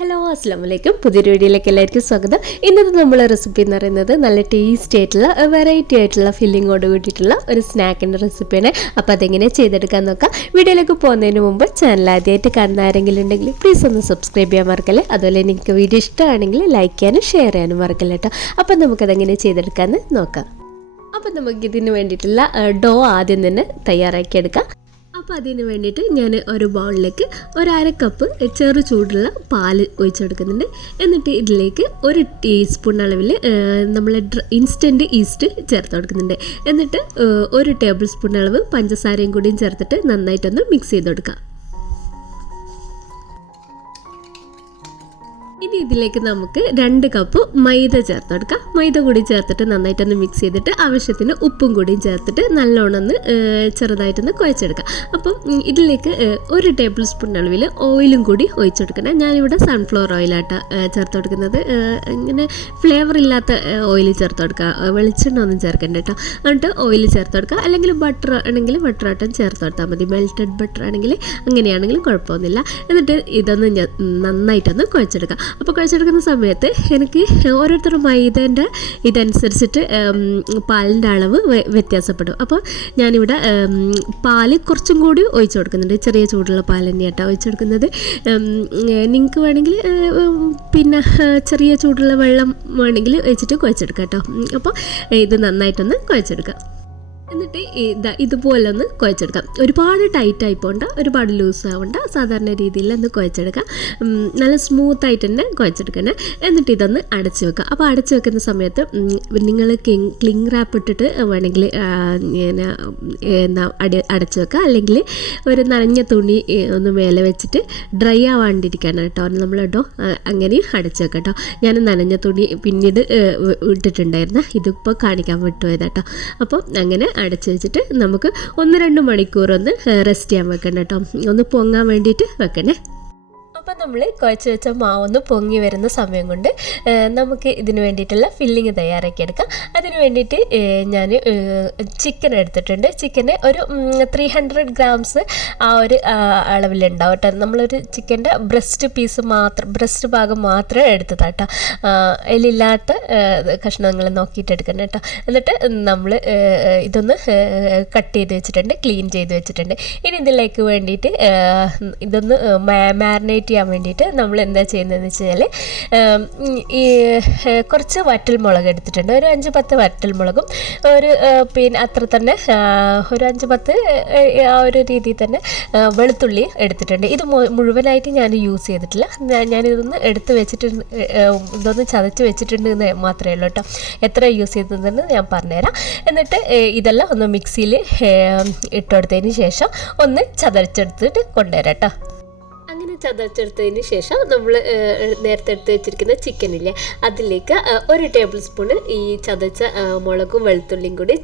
Hello അസ്സാം വലൈക്കും പുതിയൊരു വീഡിയോയിലേക്ക് എല്ലാവർക്കും സ്വാഗതം. ഇന്നത്തെ നമ്മളെ റെസിപ്പി എന്ന് പറയുന്നത് നല്ല ടേസ്റ്റി ആയിട്ടുള്ള വെറൈറ്റി ആയിട്ടുള്ള ഫില്ലിങ്ങോട് കൂട്ടിയിട്ടുള്ള ഒരു സ്നാക്കിൻ്റെ റെസിപ്പിയാണ്. അപ്പോൾ അതെങ്ങനെ ചെയ്തെടുക്കാൻ നോക്കാം. വീഡിയോയിലേക്ക് പോകുന്നതിന് മുമ്പ് ചാനൽ ആദ്യമായിട്ട് കാണുന്ന ആരെങ്കിലും ഉണ്ടെങ്കിൽ പ്ലീസ് ഒന്ന് സബ്സ്ക്രൈബ് ചെയ്യാൻ മറക്കല്ലേ. അതുപോലെ നിങ്ങൾക്ക് വീഡിയോ ഇഷ്ടമാണെങ്കിൽ ലൈക്ക് ചെയ്യാനും ഷെയർ ചെയ്യാനും മറക്കല്ല കേട്ടോ. അപ്പോൾ നമുക്കതെങ്ങനെ ചെയ്തെടുക്കാമെന്ന് നോക്കാം. അപ്പോൾ നമുക്കിതിന് വേണ്ടിയിട്ടുള്ള ഡോ ആദ്യം തന്നെ തയ്യാറാക്കിയെടുക്കാം. അപ്പോൾ അതിന് വേണ്ടിയിട്ട് ഞാൻ ഒരു ബൗളിലേക്ക് അര കപ്പ് ചെറു ചൂടുള്ള പാല് ഒഴിച്ചെടുക്കുന്നുണ്ട്. എന്നിട്ട് ഇതിലേക്ക് 1 ടീസ്പൂൺ അളവിൽ നമ്മൾ ഇൻസ്റ്റൻറ്റ് ഈസ്റ്റ് ചേർത്ത് കൊടുക്കുന്നുണ്ട്. എന്നിട്ട് 1 ടേബിൾ സ്പൂൺ അളവ് പഞ്ചസാരയും കൂടിയും ചേർത്തിട്ട് നന്നായിട്ടൊന്ന് മിക്സ് ചെയ്ത് കൊടുക്കുക. ഇനി ഇതിലേക്ക് നമുക്ക് 2 കപ്പ് മൈദ ചേർത്ത് കൊടുക്കാം. മൈദ കൂടി ചേർത്തിട്ട് നന്നായിട്ടൊന്ന് മിക്സ് ചെയ്തിട്ട് ആവശ്യത്തിന് ഉപ്പും കൂടിയും ചേർത്തിട്ട് നല്ലോണം ഒന്ന് ചെറുതായിട്ടൊന്ന് കുഴച്ചെടുക്കാം. അപ്പം ഇതിലേക്ക് 1 ടേബിൾ സ്പൂൺ അളവിൽ ഓയിലും കൂടി ഒഴിച്ചെടുക്കണം. ഞാനിവിടെ സൺഫ്ലവർ ഓയിലാട്ടോ ചേർത്ത് കൊടുക്കുന്നത്. ഇങ്ങനെ ഫ്ലേവർ ഇല്ലാത്ത ഓയിൽ ചേർത്ത് കൊടുക്കുക, വെളിച്ചെണ്ണ ഒന്നും ചേർക്കണ്ട കേട്ടോ. എന്നിട്ട് ഓയിൽ ചേർത്ത് കൊടുക്കുക. അല്ലെങ്കിൽ ബട്ടർ ആണെങ്കിൽ ബട്ടർ ആട്ടം ചേർത്ത് കൊടുത്താൽ മതി. മെൽറ്റഡ് ബട്ടർ ആണെങ്കിൽ അങ്ങനെയാണെങ്കിലും കുഴപ്പമൊന്നുമില്ല. എന്നിട്ട് ഇതൊന്ന് നന്നായിട്ടൊന്ന് കുഴച്ചെടുക്കാം. അപ്പോൾ കുഴച്ചെടുക്കുന്ന സമയത്ത് എനിക്ക് ഓരോരുത്തരും മൈദേൻ്റെ ഇതനുസരിച്ചിട്ട് പാലിൻ്റെ അളവ് വ്യത്യാസപ്പെടും. അപ്പോൾ ഞാനിവിടെ പാല് കുറച്ചും കൂടി ഒഴിച്ചു കൊടുക്കുന്നുണ്ട്. ചെറിയ ചൂടുള്ള പാൽ തന്നെയാട്ടോ ഒഴിച്ചു കൊടുക്കുന്നത്. നിങ്ങൾക്ക് വേണമെങ്കിൽ പിന്നെ ചെറിയ ചൂടുള്ള വെള്ളം വേണമെങ്കിൽ ഒഴിച്ചിട്ട് കുഴച്ചെടുക്കാം കേട്ടോ. അപ്പോൾ ഇത് നന്നായിട്ടൊന്ന് കുഴച്ചെടുക്കാം. എന്നിട്ട് ഇതുപോലെ ഒന്ന് കുഴച്ചെടുക്കാം. ഒരുപാട് ടൈറ്റായി പോകണ്ട, ഒരുപാട് ലൂസ് ആവണ്ട, സാധാരണ രീതിയിൽ ഒന്ന് കുഴച്ചെടുക്കാം. നല്ല സ്മൂത്തായിട്ട് തന്നെ കുഴച്ചെടുക്കണേ. എന്നിട്ട് ഇതൊന്ന് അടച്ചു വെക്കുക. അപ്പോൾ അടച്ചു വെക്കുന്ന സമയത്ത് നിങ്ങൾ ക്ലിങ് റാപ്പ് ഇട്ടിട്ട് വേണമെങ്കിൽ അടച്ചു വെക്കുക. അല്ലെങ്കിൽ ഒരു നനഞ്ഞ തുണി ഒന്ന് മേലെ വെച്ചിട്ട് ഡ്രൈ ആവാണ്ടിരിക്കാനാണ് കേട്ടോ നമ്മളിട്ടോ അങ്ങനെയും അടച്ചു വെക്കാം കേട്ടോ. ഞാൻ നനഞ്ഞ തുണി പിന്നീട് ഇട്ടിട്ടുണ്ടായിരുന്നു, ഇതിപ്പോൾ കാണിക്കാൻ വിട്ടുപോയതാട്ടോ. അപ്പോൾ അങ്ങനെ അടച്ചു വെച്ചിട്ട് നമുക്ക് 1-2 മണിക്കൂർ ഒന്ന് റെസ്റ്റ് ചെയ്യാൻ വെക്കണം കേട്ടോ. ഒന്ന് പൊങ്ങാൻ വേണ്ടിയിട്ട് വെക്കണേ. അപ്പോൾ നമ്മൾ കുഴച്ച് വെച്ച മാവൊന്ന് പൊങ്ങി വരുന്ന സമയം കൊണ്ട് നമുക്ക് ഇതിന് വേണ്ടിയിട്ടുള്ള ഫില്ലിങ് തയ്യാറാക്കിയെടുക്കാം. അതിന് വേണ്ടിയിട്ട് ഞാൻ ചിക്കൻ എടുത്തിട്ടുണ്ട്. ചിക്കന് ഒരു 300 ഗ്രാംസ് ആ ഒരു അളവിലുണ്ടാവും കേട്ടോ. നമ്മളൊരു ചിക്കൻ്റെ ബ്രസ്റ്റ് ഭാഗം മാത്രമേ എടുത്തതാട്ടോ. അതിലില്ലാത്ത കഷ്ണങ്ങൾ നോക്കിയിട്ട് എടുക്കണം കേട്ടോ. എന്നിട്ട് നമ്മൾ ഇതൊന്ന് കട്ട് ചെയ്ത് വെച്ചിട്ടുണ്ട്, ക്ലീൻ ചെയ്ത് വെച്ചിട്ടുണ്ട്. ഇനി ഇതിലേക്ക് വേണ്ടിയിട്ട് ഇതൊന്ന് മാരിനേറ്റ് ചെയ്യാൻ വേണ്ടിയിട്ട് നമ്മൾ എന്താ ചെയ്യുന്നതെന്ന് വെച്ച് കഴിഞ്ഞാൽ ഈ കുറച്ച് വറ്റൽമുളക് എടുത്തിട്ടുണ്ട്. ഒരു 5-10 വറ്റൽമുളകും പിന്നെ അത്ര തന്നെ ഒരു 5-10 ആ ഒരു രീതിയിൽ തന്നെ വെളുത്തുള്ളി എടുത്തിട്ടുണ്ട്. ഇത് മുഴുവനായിട്ട് ഞാൻ യൂസ് ചെയ്തിട്ടില്ല. ഞാനിതൊന്ന് എടുത്ത് വെച്ചിട്ട് ഇതൊന്ന് ചതച്ച് വെച്ചിട്ടുണ്ട് എന്ന് മാത്രമേ ഉള്ളൂ കേട്ടോ. എത്ര യൂസ് ചെയ്തതെന്ന് ഞാൻ പറഞ്ഞുതരാം. എന്നിട്ട് ഇതെല്ലാം ഒന്ന് മിക്സിയിൽ ഇട്ടുകൊടുത്തതിന് ശേഷം ഒന്ന് ചതച്ചെടുത്തിട്ട് കൊണ്ടുവരാം കേട്ടോ. അങ്ങനെ ചതച്ചെടുത്തതിന് ശേഷം നമ്മൾ നേരത്തെ എടുത്ത് വെച്ചിരിക്കുന്ന ചിക്കനില്ലേ അതിലേക്ക് 1 ടേബിൾ സ്പൂണ് ഈ ചതച്ച മുളകും വെളുത്തുള്ളിയും കൂടി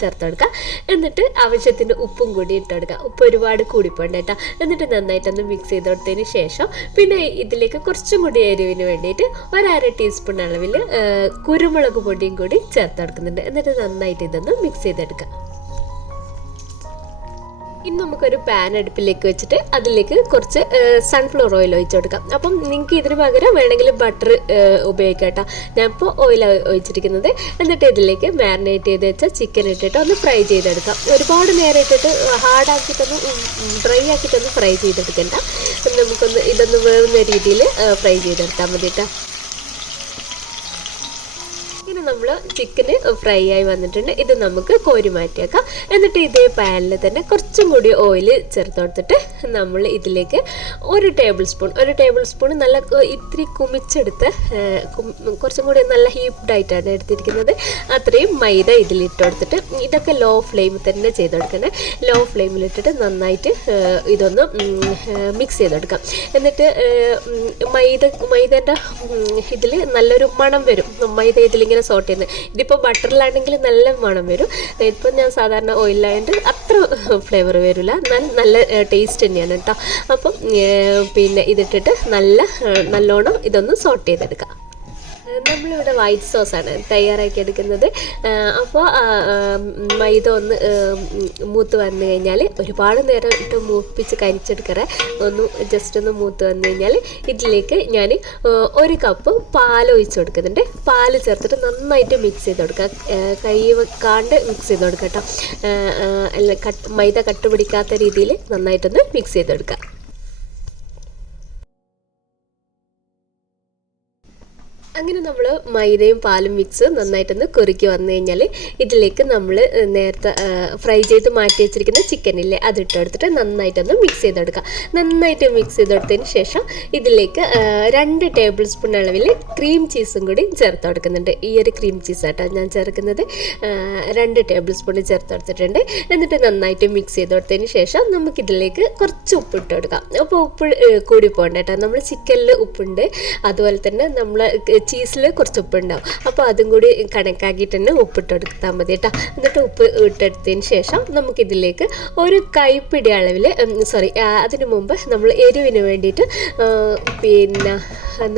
ചേർത്ത് കൊടുക്കുക. എന്നിട്ട് ആവശ്യത്തിന് ഉപ്പും കൂടി ഇട്ട് കൊടുക്കുക. ഉപ്പ് ഒരുപാട് കൂടിപ്പോണ്ട കേട്ടോ. എന്നിട്ട് നന്നായിട്ടൊന്ന് മിക്സ് ചെയ്ത് കൊടുത്തതിന് ശേഷം പിന്നെ ഇതിലേക്ക് കുറച്ചും കൂടി എരിവിന് വേണ്ടിയിട്ട് 1/2 ടീസ്പൂൺ അളവിൽ കുരുമുളക് പൊടിയും കൂടി ചേർത്ത് കൊടുക്കുന്നുണ്ട്. എന്നിട്ട് നന്നായിട്ട് ഇതൊന്ന് മിക്സ് ചെയ്തെടുക്കുക. ഇനി നമുക്കൊരു പാൻ അടുപ്പിലേക്ക് വെച്ചിട്ട് അതിലേക്ക് കുറച്ച് സൺഫ്ലവർ ഓയിൽ ഒഴിച്ചു കൊടുക്കാം. അപ്പം നിങ്ങൾക്ക് ഇതിന് പകരം വേണമെങ്കിൽ ബട്ടർ ഉപയോഗിക്കാം കേട്ടോ. ഞാനിപ്പോൾ ഓയിൽ ഒഴിച്ചിരിക്കുന്നത്. എന്നിട്ട് ഇതിലേക്ക് മാരിനേറ്റ് ചെയ്ത് വെച്ച ചിക്കൻ ഇട്ടിട്ട് ഒന്ന് ഫ്രൈ ചെയ്തെടുക്കാം. ഒരുപാട് നേരം ഇട്ടിട്ട് ഹാർഡാക്കിയിട്ടൊന്ന് ഡ്രൈ ആക്കിയിട്ടൊന്ന് ഫ്രൈ ചെയ്തെടുക്കണ്ട. നമുക്കൊന്ന് ഇതൊന്ന് വേവുന്ന രീതിയിൽ ഫ്രൈ ചെയ്തെടുത്താൽ മതി കേട്ടോ. ഇനി നമ്മൾ ചിക്കന് ഫ്രൈ ആയി വന്നിട്ടുണ്ട്. ഇത് നമുക്ക് കോരി മാറ്റിയേക്കാം. എന്നിട്ട് ഇതേ പാനിൽ തന്നെ കുറച്ചും കൂടി ഓയിൽ ചേർത്ത് കൊടുത്തിട്ട് നമ്മൾ ഇതിലേക്ക് 1 ടേബിൾ സ്പൂൺ നല്ല ഇത്തിരി കുമിച്ചെടുത്ത് കുറച്ചും കൂടി നല്ല ഹീപ്ഡായിട്ടാണ് എടുത്തിരിക്കുന്നത്. അത്രയും മൈദ ഇതിലിട്ട് കൊടുത്തിട്ട് ഇതൊക്കെ ലോ ഫ്ലെയിമിൽ തന്നെ ചെയ്ത് കൊടുക്കണേ. ലോ ഫ്ലെയിമിലിട്ടിട്ട് നന്നായിട്ട് ഇതൊന്ന് മിക്സ് ചെയ്തെടുക്കാം. എന്നിട്ട് മൈദേൻ്റെ ഇതിൽ നല്ലൊരു മണം വരും. മൈദ ഇതിലിങ്ങനെ സോട്ട് ചെയ്യുന്നത്. ഇതിപ്പോൾ ബട്ടറിലാണെങ്കിൽ നല്ല മണം വരും. ഇപ്പം ഞാൻ സാധാരണ ഓയിലായതുകൊണ്ട് അത്ര ഫ്ലേവർ വരില്ല, എന്നാൽ നല്ല ടേസ്റ്റ് തന്നെയാണ് കേട്ടോ. അപ്പം പിന്നെ ഇതിട്ടിട്ട് നല്ലോണം ഇതൊന്ന് സോട്ട് ചെയ്തെടുക്കാം. നമ്മളിവിടെ വൈറ്റ് സോസാണ് തയ്യാറാക്കി എടുക്കുന്നത്. അപ്പോൾ മൈദ ഒന്ന് മൂത്ത് വന്നു കഴിഞ്ഞാൽ ഒരുപാട് നേരം ഇട്ട് മൂപ്പിച്ച് കരിച്ചെടുക്കറ, ജസ്റ്റ് ഒന്ന് മൂത്ത് വന്നു കഴിഞ്ഞാൽ ഇതിലേക്ക് ഞാൻ 1 കപ്പ് പാൽ ഒഴിച്ച് കൊടുക്കുന്നുണ്ട്. പാൽ ചേർത്തിട്ട് നന്നായിട്ട് മിക്സ് ചെയ്ത് കൊടുക്കുക, കൈ വെക്കാണ്ട് മിക്സ് ചെയ്ത് കൊടുക്കുക കേട്ടോ. മൈദ കട്ടുപിടിക്കാത്ത രീതിയിൽ നന്നായിട്ടൊന്ന് മിക്സ് ചെയ്ത് കൊടുക്കുക. അങ്ങനെ നമ്മൾ മൈദയും പാലും മിക്സ് നന്നായിട്ടൊന്ന് കുറുക്കി വന്നു കഴിഞ്ഞാൽ ഇതിലേക്ക് നമ്മൾ നേരത്തെ ഫ്രൈ ചെയ്ത് മാറ്റി വെച്ചിരിക്കുന്ന ചിക്കനില്ലേ അതിട്ട് കൊടുത്തിട്ട് നന്നായിട്ടൊന്ന് മിക്സ് ചെയ്തെടുക്കുക. നന്നായിട്ട് മിക്സ് ചെയ്തെടുത്തതിന് ശേഷം ഇതിലേക്ക് 2 ടേബിൾ സ്പൂൺ അളവിൽ ക്രീം ചീസും കൂടി ചേർത്ത് കൊടുക്കുന്നുണ്ട്. ഈ ഒരു ക്രീം ചീസാട്ടോ ഞാൻ ചേർക്കുന്നത്. 2 ടേബിൾ സ്പൂൺ ചേർത്ത് കൊടുത്തിട്ടുണ്ട്. എന്നിട്ട് നന്നായിട്ട് മിക്സ് ചെയ്ത് കൊടുത്തതിന് ശേഷം നമുക്കിതിലേക്ക് കുറച്ച് ഉപ്പ് ഇട്ട് കൊടുക്കാം. അപ്പോൾ ഉപ്പ് കൂടി പോകണ്ട കേട്ടോ. നമ്മൾ ചിക്കനിൽ ഉപ്പുണ്ട്, അതുപോലെ തന്നെ നമ്മൾ ചീസിൽ കുറച്ച് ഉപ്പുണ്ടാവും. അപ്പോൾ അതും കൂടി കണക്കാക്കിയിട്ട് തന്നെ ഉപ്പിട്ട് കൊടുത്താൽ മതി കേട്ടോ. എന്നിട്ട് ഉപ്പ് ഇട്ടെടുത്തതിന് ശേഷം നമുക്കിതിലേക്ക് 1 കൈപ്പിടി അളവിൽ അതിനു മുമ്പ് നമ്മൾ എരിവിന് വേണ്ടിയിട്ട് പിന്നെ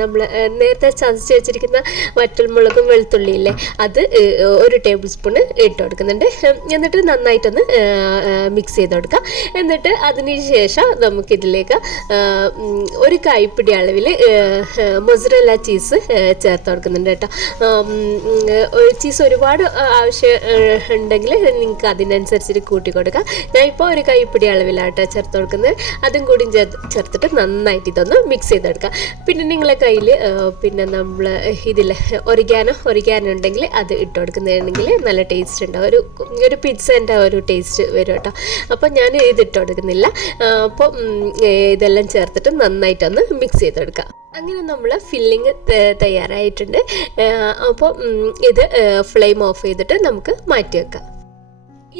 നമ്മൾ നേരത്തെ ചതച്ച് വെച്ചിരിക്കുന്ന വറ്റൽമുളകും വെളുത്തുള്ളിയില്ലേ അത് 1 ടേബിൾ സ്പൂൺ ഇട്ട് കൊടുക്കുന്നുണ്ട്. എന്നിട്ട് നന്നായിട്ടൊന്ന് മിക്സ് ചെയ്ത് കൊടുക്കാം. എന്നിട്ട് അതിന് ശേഷം നമുക്കിതിലേക്ക് 1 കൈപ്പിടി അളവിൽ മൊസറല്ല ചീസ് ചേർത്ത് കൊടുക്കുന്നുണ്ട് കേട്ടോ. ചീസ് ഒരുപാട് ആവശ്യം ഉണ്ടെങ്കിൽ നിങ്ങൾക്ക് അതിനനുസരിച്ചിട്ട് കൂട്ടി കൊടുക്കാം. ഞാൻ ഇപ്പോൾ 1 കൈപ്പിടി അളവിലാട്ടോ ചേർത്ത് കൊടുക്കുന്നത്. അതും കൂടി ചേർത്തിട്ട് നന്നായിട്ട് ഇതൊന്ന് മിക്സ് ചെയ്തെടുക്കാം. പിന്നെ നിങ്ങളെ കയ്യിൽ പിന്നെ നമ്മൾ ഇതിൽ ഒറിഗാനോ ഉണ്ടെങ്കിൽ അത് ഇട്ട് കൊടുക്കുന്നതാണെങ്കിൽ നല്ല ടേസ്റ്റ് ഉണ്ടാവും. ഒരു പിസ്സേൻ്റെ ഒരു ടേസ്റ്റ് വരും കേട്ടോ. അപ്പോൾ ഞാൻ ഇത് ഇട്ട് കൊടുക്കുന്നില്ല. അപ്പോൾ ഇതെല്ലാം ചേർത്തിട്ട് നന്നായിട്ടൊന്ന് മിക്സ് ചെയ്തെടുക്കാം. അങ്ങനെ നമ്മൾ ഫില്ലിങ് തയ്യാറായിട്ടുണ്ട്. അപ്പോൾ ഇത് ഫ്ലെയിം ഓഫ് ചെയ്തിട്ട് നമുക്ക് മാറ്റി വെക്കാം.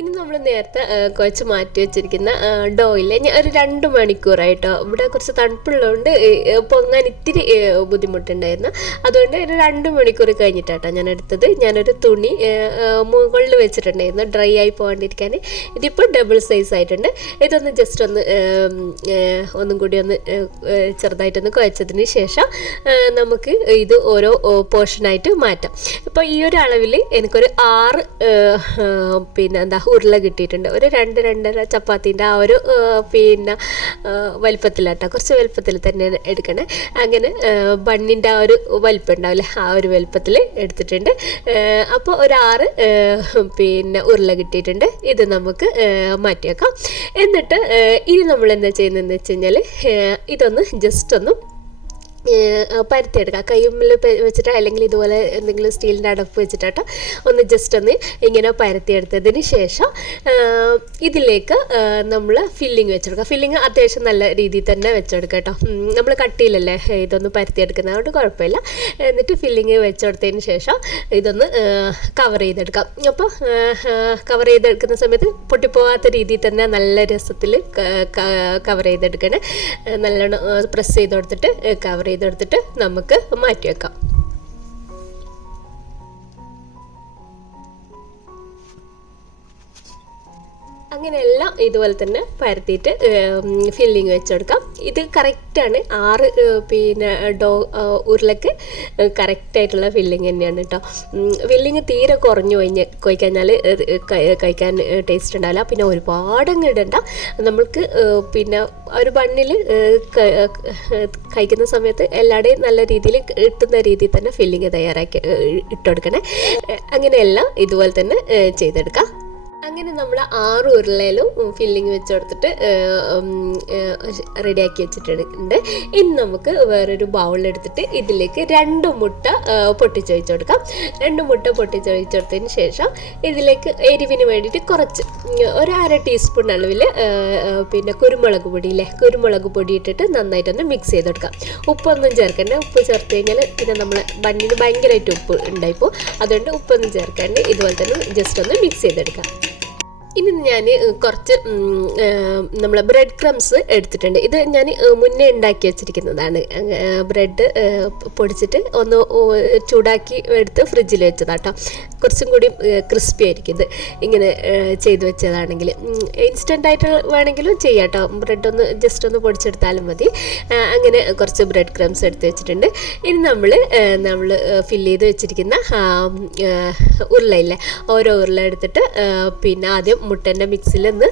ഇനി നമ്മൾ നേരത്തെ കുഴച്ച് മാറ്റി വെച്ചിരിക്കുന്ന ഡോയില് ഞാൻ ഒരു 2 മണിക്കൂറായിട്ടോ. ഇവിടെ കുറച്ച് തണുപ്പുള്ളതുകൊണ്ട് പൊങ്ങാൻ ഇത്തിരി ബുദ്ധിമുട്ടുണ്ടായിരുന്നു. അതുകൊണ്ട് ഒരു 2 മണിക്കൂർ കഴിഞ്ഞിട്ടാട്ടോ ഞാൻ എടുത്തത്. ഞാനൊരു തുണി മുകളിൽ വെച്ചിട്ടുണ്ടായിരുന്നു ഡ്രൈ ആയി പോകാണ്ടിരിക്കാൻ. ഇതിപ്പോൾ ഡബിൾ സൈസ് ആയിട്ടുണ്ട്. ഇതൊന്ന് ജസ്റ്റ് ഒന്നും കൂടി ഒന്ന് ചെറുതായിട്ടൊന്ന് കുഴച്ചതിന് ശേഷം നമുക്ക് ഇത് ഓരോ പോർഷനായിട്ട് മാറ്റാം. ഇപ്പോൾ ഈ ഒരു അളവിൽ എനിക്കൊരു 6 പിന്നെ ഉരുള കിട്ടിയിട്ടുണ്ട്. ഒരു 2-2.5 ചപ്പാത്തിൻ്റെ ആ ഒരു പിന്നെ വലിപ്പത്തിലാട്ടോ, കുറച്ച് വലിപ്പത്തിൽ തന്നെ എടുക്കണേ. അങ്ങനെ ബണ്ണിൻ്റെ ആ ഒരു വലിപ്പം ഉണ്ടാവില്ലേ, ആ ഒരു വലിപ്പത്തിൽ എടുത്തിട്ടുണ്ട്. അപ്പോൾ ഒരു 6 പിന്നെ ഉരുള കിട്ടിയിട്ടുണ്ട്. ഇത് നമുക്ക് മാറ്റി വെക്കാം. എന്നിട്ട് ഇനി നമ്മൾ എന്താ ചെയ്യുന്നതെന്ന് വെച്ച് കഴിഞ്ഞാൽ ഇതൊന്ന് ജസ്റ്റ് ഒന്ന് പരത്തിയെടുക്കുക. കൈമ്മിൽ വെച്ചിട്ട് അല്ലെങ്കിൽ ഇതുപോലെ എന്തെങ്കിലും സ്റ്റീലിൻ്റെ അടപ്പ് വെച്ചിട്ടോ ഒന്ന് ജസ്റ്റ് ഒന്ന് ഇങ്ങനെ പരത്തിയെടുത്തതിന് ശേഷം ഇതിലേക്ക് നമ്മൾ ഫില്ലിങ് വെച്ചെടുക്കുക. ഫില്ലിങ് അത്യാവശ്യം നല്ല രീതിയിൽ തന്നെ വെച്ചെടുക്കുക കേട്ടോ. നമ്മൾ കട്ടിയിലല്ലേ ഇതൊന്ന് പരത്തിയെടുക്കുന്നത്, അതുകൊണ്ട് കുഴപ്പമില്ല. എന്നിട്ട് ഫില്ലിങ് വെച്ചെടുത്തതിന് ശേഷം ഇതൊന്ന് കവർ ചെയ്തെടുക്കാം. അപ്പോൾ കവർ ചെയ്തെടുക്കുന്ന സമയത്ത് പൊട്ടിപ്പോകാത്ത രീതിയിൽ തന്നെ നല്ല രസത്തിൽ കവർ ചെയ്തെടുക്കണേ. നല്ലോണം പ്രസ് ചെയ്ത് കൊടുത്തിട്ട് കവർ ചെയ്തെടുത്തിട്ട് നമുക്ക് മാറ്റി വെക്കാം. അങ്ങനെയെല്ലാം ഇതുപോലെ തന്നെ പരത്തിയിട്ട് ഫില്ലിങ് വെച്ചെടുക്കാം. ഇത് കറക്റ്റാണ്. 6 പിന്നെ ഉരുളക്ക് കറക്റ്റായിട്ടുള്ള ഫില്ലിങ് തന്നെയാണ് കേട്ടോ. ഫില്ലിങ് തീരെ കുറഞ്ഞു കഴിഞ്ഞാൽ കഴിക്കാൻ ടേസ്റ്റ് ഉണ്ടാവില്ല. പിന്നെ ഒരുപാടങ്ങ് ഇടണ്ട. നമ്മൾക്ക് പിന്നെ ഒരു ബണ്ണിൽ കഴിക്കുന്ന സമയത്ത് എല്ലാവരുടെയും നല്ല രീതിയിൽ കിട്ടുന്ന രീതിയിൽ തന്നെ ഫില്ലിങ് തയ്യാറാക്കി ഇട്ടുകൊടുക്കണേ. അങ്ങനെയെല്ലാം ഇതുപോലെ തന്നെ ചെയ്തെടുക്കാം. അങ്ങനെ നമ്മൾ 6 ഉരുളയിലും ഫില്ലിങ് വെച്ച് കൊടുത്തിട്ട് റെഡിയാക്കി വെച്ചിട്ടുണ്ട്. ഇനി നമുക്ക് വേറൊരു ബൗളെടുത്തിട്ട് ഇതിലേക്ക് 2 മുട്ട പൊട്ടിച്ചൊഴിച്ച് കൊടുക്കാം. 2 മുട്ട പൊട്ടിച്ചൊഴിച്ച് കൊടുത്തതിന് ശേഷം ഇതിലേക്ക് എരിവിന് വേണ്ടിയിട്ട് കുറച്ച് ഒരു 1/2 ടീസ്പൂൺ അളവിൽ പിന്നെ കുരുമുളക് പൊടി ഇട്ടിട്ട് നന്നായിട്ടൊന്ന് മിക്സ് ചെയ്ത് കൊടുക്കാം. ഉപ്പൊന്നും ചേർക്കണ്ട. ഉപ്പ് ചേർത്ത് കഴിഞ്ഞാൽ പിന്നെ നമ്മൾ ബണ്ണിന് ഭയങ്കരമായിട്ട് ഉപ്പ് ഉണ്ടായിപ്പോൾ, അതുകൊണ്ട് ഉപ്പൊന്നും ചേർക്കാണ്ട് ഇതുപോലെ തന്നെ ജസ്റ്റ് ഒന്ന് മിക്സ് ചെയ്തെടുക്കാം. ഇനി ഞാൻ കുറച്ച് നമ്മൾ ബ്രെഡ് ക്രംസ് എടുത്തിട്ടുണ്ട്. ഇത് ഞാൻ മുന്നേ ഉണ്ടാക്കി വെച്ചിരിക്കുന്നതാണ്. ബ്രെഡ് പൊടിച്ചിട്ട് ഒന്ന് ചൂടാക്കി എടുത്ത് ഫ്രിഡ്ജിൽ വെച്ചതാട്ടോ. കുറച്ചും കൂടി ക്രിസ്പി ആയിരിക്കും ഇത് ഇങ്ങനെ ചെയ്ത് വെച്ചതാണെങ്കിൽ. ഇൻസ്റ്റൻ്റായിട്ട് വേണമെങ്കിലും ചെയ്യാം കേട്ടോ. ബ്രെഡ് ഒന്ന് ജസ്റ്റ് ഒന്ന് പൊടിച്ചെടുത്താലും മതി. അങ്ങനെ കുറച്ച് ബ്രെഡ് ക്രംസ് എടുത്ത് വെച്ചിട്ടുണ്ട്. ഇനി നമ്മൾ ഫില്ല് ചെയ്ത് വെച്ചിരിക്കുന്ന ഉരുളയില്ലേ, ഓരോ ഉരുള എടുത്തിട്ട് പിന്നെ ആദ്യം മുട്ടൻ്റെ മിക്സിലൊന്ന്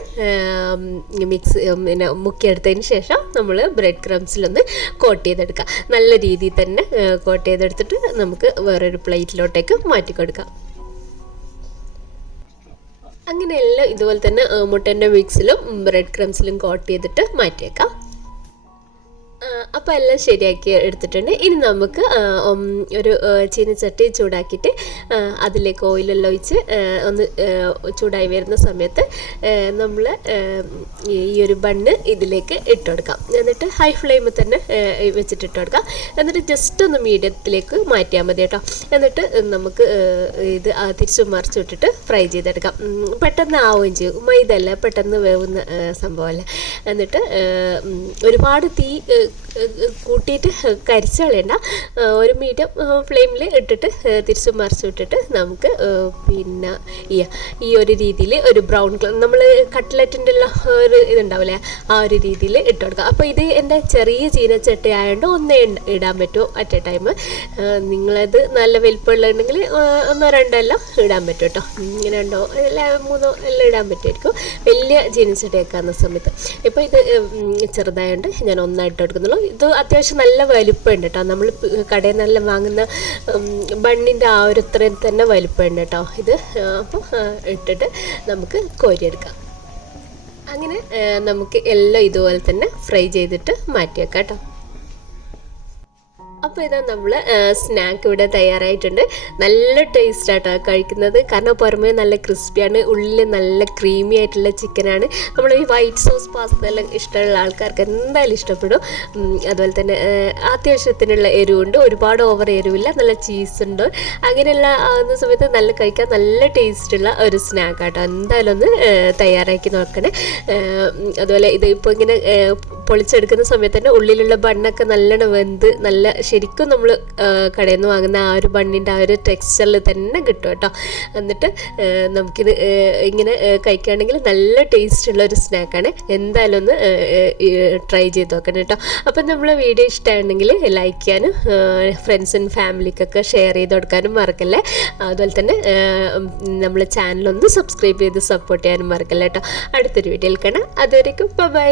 പിന്നെ മുക്കിയെടുത്തതിന് ശേഷം നമ്മൾ ബ്രെഡ് ക്രംസിലൊന്ന് കോട്ട് ചെയ്തെടുക്കുക. നല്ല രീതിയിൽ തന്നെ കോട്ട് ചെയ്തെടുത്തിട്ട് നമുക്ക് വേറൊരു പ്ലേറ്റിലോട്ടേക്ക് മാറ്റി കൊടുക്കാം. അങ്ങനെയെല്ലാം ഇതുപോലെ തന്നെ മുട്ടൻ്റെ മിക്സിലും ബ്രെഡ് ക്രംസിലും കോട്ട് ചെയ്തിട്ട് മാറ്റിയേക്കാം. അപ്പോൾ എല്ലാം ശരിയാക്കി എടുത്തിട്ടുണ്ട്. ഇനി നമുക്ക് ഒരു ചീനച്ചട്ടി ചൂടാക്കിയിട്ട് അതിലേക്ക് ഓയിലെല്ലാം ഒഴിച്ച് ഒന്ന് ചൂടായി വരുന്ന സമയത്ത് നമ്മൾ ഈ ഒരു ബണ്ണ് ഇതിലേക്ക് ഇട്ട് കൊടുക്കാം. എന്നിട്ട് ഹൈ ഫ്ലെയിമിൽ തന്നെ വെച്ചിട്ട് ഇട്ട് കൊടുക്കാം. എന്നിട്ട് ജസ്റ്റ് ഒന്ന് മീഡിയത്തിലേക്ക് മാറ്റിയാൽ മതി കേട്ടോ. എന്നിട്ട് നമുക്ക് ഇത് തിരിച്ചു മറിച്ച് വിട്ടിട്ട് ഫ്രൈ ചെയ്തെടുക്കാം. പെട്ടെന്ന് ആവുകയും ചെയ്യും. മൈദ അല്ല, പെട്ടെന്ന് വേവുന്ന സംഭവമല്ല. എന്നിട്ട് ഒരുപാട് തീ കൂട്ടിയിട്ട് കരിച്ച് കളയണ്ട. ഒരു മീഡിയം ഫ്ലെയിമിൽ ഇട്ടിട്ട് തിരിച്ച് മറിച്ച് വിട്ടിട്ട് നമുക്ക് പിന്നെ ഈ ഒരു രീതിയിൽ ഒരു ബ്രൗൺ കളർ നമ്മൾ കട്ട്ലറ്റിൻ്റെ എല്ലാം ഒരു ഇതുണ്ടാവില്ലേ, ആ ഒരു രീതിയിൽ ഇട്ട് കൊടുക്കുക. അപ്പോൾ ഇത് എൻ്റെ ചെറിയ ചീനച്ചട്ടി ആയതുകൊണ്ട് ഒന്നേ ഇടാൻ പറ്റുമോ അറ്റ് എ ടൈം. നിങ്ങളത് നല്ല വലിപ്പമുള്ളതുണ്ടെങ്കിൽ ഒന്നോ രണ്ടോ എല്ലാം ഇടാൻ പറ്റും കേട്ടോ. രണ്ടോ മൂന്നോ എല്ലാം ഇടാൻ പറ്റുമായിരിക്കും വലിയ ചീനച്ചട്ടിയൊക്കെ ആകുന്ന സമയത്ത്. ഇപ്പോൾ ഇത് ചെറുതായതുകൊണ്ട് ഞാൻ ഒന്നായിട്ട് എടുക്കുന്നുള്ളൂ. ഇത് അത്യാവശ്യം നല്ല വലിപ്പമുണ്ട് കേട്ടോ. നമ്മൾ കടയിൽ നിന്നെല്ലാം വാങ്ങുന്ന ബണ്ണിൻ്റെ ആ ഒരു ഇത്രയും തന്നെ വലിപ്പമുണ്ട് കേട്ടോ ഇത്. അപ്പോൾ ഇട്ടിട്ട് നമുക്ക് കോരിയെടുക്കാം. അങ്ങനെ നമുക്ക് എല്ലാം ഇതുപോലെ തന്നെ ഫ്രൈ ചെയ്തിട്ട് മാറ്റി വെക്കാം കേട്ടോ. അപ്പോൾ ഇതാ നമ്മൾ സ്നാക്ക് ഇവിടെ തയ്യാറായിട്ടുണ്ട്. നല്ല ടേസ്റ്റായിട്ടോ കഴിക്കുന്നത്. കാരണം പുറമേ നല്ല ക്രിസ്പിയാണ്, ഉള്ളിൽ നല്ല ക്രീമി ആയിട്ടുള്ള ചിക്കനാണ്. നമ്മൾ ഈ വൈറ്റ് സോസ് പാസ്ത എല്ലാം ഇഷ്ടമുള്ള ആൾക്കാർക്ക് എന്തായാലും ഇഷ്ടപ്പെടും. അതുപോലെ തന്നെ അത്യാവശ്യത്തിനുള്ള എരിവുണ്ട്, ഒരുപാട് ഓവർ എരിവില്ല, നല്ല ചീസുണ്ട്. അങ്ങനെയുള്ള ആകുന്ന സമയത്ത് നല്ല കഴിക്കാൻ നല്ല ടേസ്റ്റുള്ള ഒരു സ്നാക്കാട്ടോ. എന്തായാലും ഒന്ന് തയ്യാറാക്കി നോക്കണേ. അതുപോലെ ഇത് ഇപ്പോൾ ഇങ്ങനെ പൊളിച്ചെടുക്കുന്ന സമയത്ത് തന്നെ ഉള്ളിലുള്ള ബണ്ണൊക്കെ നല്ലോണം വെന്ത് നല്ല ശരിക്കും നമ്മൾ കടയിൽ നിന്ന് വാങ്ങുന്ന ആ ഒരു ബണ്ണിൻ്റെ ആ ഒരു ടെക്സ്ചറിൽ തന്നെ കിട്ടും കേട്ടോ. എന്നിട്ട് നമുക്കിത് ഇങ്ങനെ കഴിക്കുകയാണെങ്കിൽ നല്ല ടേസ്റ്റുള്ള ഒരു സ്നാക്കാണ്. എന്തായാലും ഒന്ന് ട്രൈ ചെയ്ത് നോക്കണം കേട്ടോ. അപ്പം നമ്മളെ വീഡിയോ ഇഷ്ടമാണെങ്കിൽ ലൈക്ക് ചെയ്യാനും ഫ്രണ്ട്സ് ആൻഡ് ഫാമിലിക്കൊക്കെ ഷെയർ ചെയ്ത് കൊടുക്കാനും മറക്കല്ലേ. അതുപോലെ തന്നെ നമ്മളെ ചാനലൊന്ന് സബ്സ്ക്രൈബ് ചെയ്ത് സപ്പോർട്ട് ചെയ്യാനും മറക്കല്ലേ കേട്ടോ. അടുത്തൊരു വീഡിയോയിൽ കാണാം. അതുവരേക്കും ബൈ.